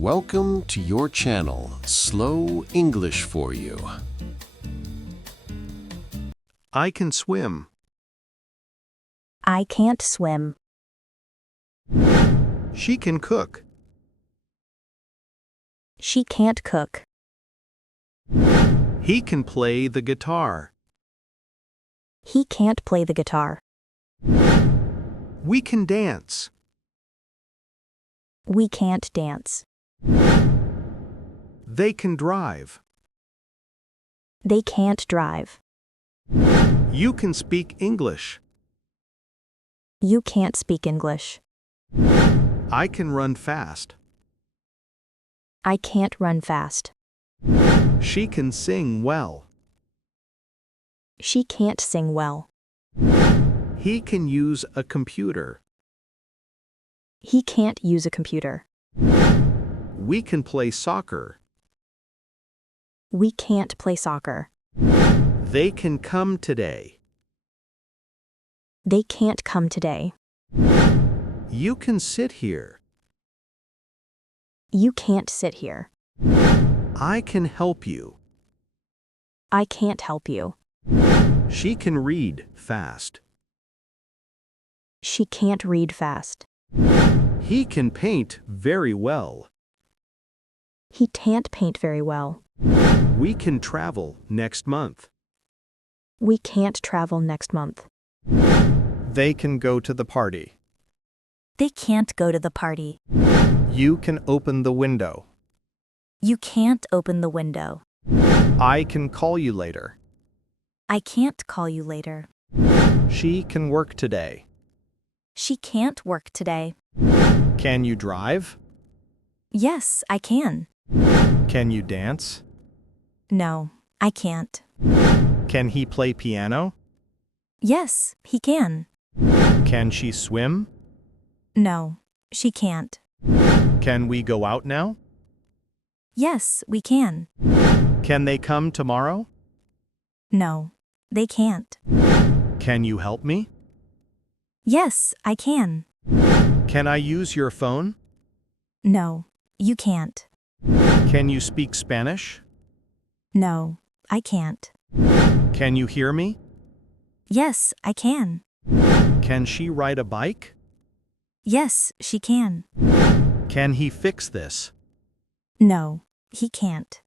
Welcome to your channel, Slow English for You. I can swim. I can't swim. She can cook. She can't cook. He can play the guitar. He can't play the guitar. We can dance. We can't dance. They can drive. They can't drive. You can speak English. You can't speak English. I can run fast. I can't run fast. She can sing well. She can't sing well. He can use a computer. He can't use a computer. We can play soccer. We can't play soccer. They can come today. They can't come today. You can sit here. You can't sit here. I can help you. I can't help you. She can read fast. She can't read fast. He can paint very well. He can't paint very well. We can travel next month. We can't travel next month. They can go to the party. They can't go to the party. You can open the window. You can't open the window. I can call you later. I can't call you later. She can work today. She can't work today. Can you drive? Yes, I can. Can you dance? No, I can't. Can he play piano? Yes, he can. Can she swim? No, she can't. Can we go out now? Yes, we can. Can they come tomorrow? No, they can't. Can you help me? Yes, I can. Can I use your phone? No, you can't. Can you speak Spanish? No, I can't. Can you hear me? Yes, I can. Can she ride a bike? Yes, she can. Can he fix this? No, he can't.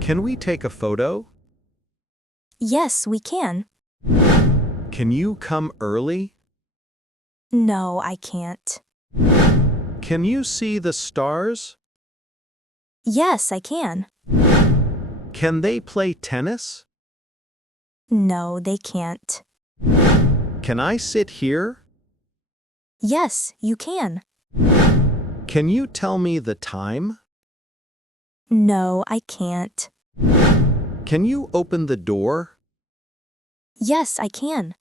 Can we take a photo? Yes, we can. Can you come early? No, I can't. Can you see the stars? Yes, I can. Can they play tennis? No, they can't. Can I sit here? Yes, you can. Can you tell me the time? No, I can't. Can you open the door? Yes, I can.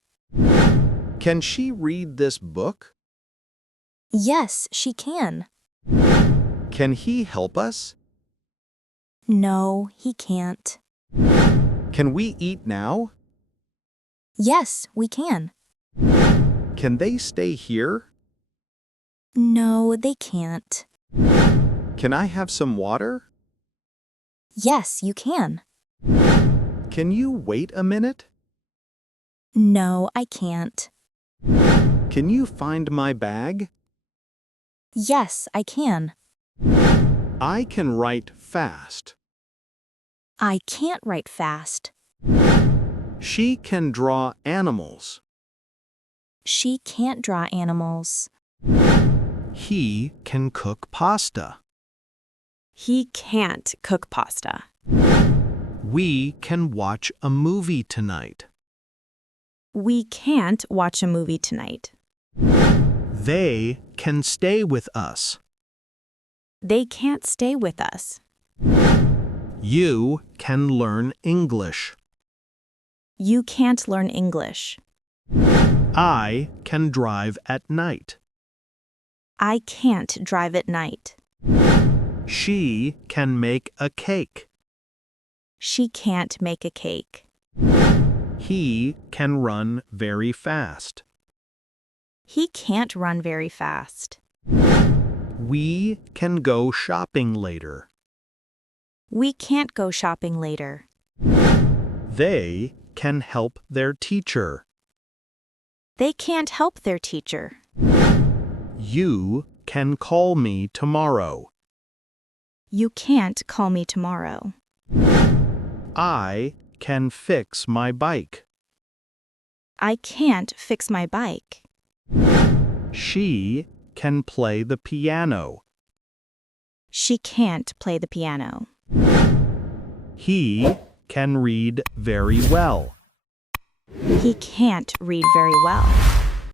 Can she read this book? Yes, she can. Can he help us? No, he can't. Can we eat now? Yes, we can. Can they stay here? No, they can't. Can I have some water? Yes, you can. Can you wait a minute? No, I can't. Can you find my bag? Yes, I can. I can write fast. I can't write fast. She can draw animals. She can't draw animals. He can cook pasta. He can't cook pasta. We can watch a movie tonight. We can't watch a movie tonight. They can stay with us. They can't stay with us. You can learn English. You can't learn English. I can drive at night. I can't drive at night. She can make a cake. She can't make a cake. He can run very fast. He can't run very fast. We can go shopping later. We can't go shopping later. They can help their teacher. They can't help their teacher. You can call me tomorrow. You can't call me tomorrow. I can fix my bike. I can't fix my bike. She can play the piano. She can't play the piano. He can read very well. He can't read very well.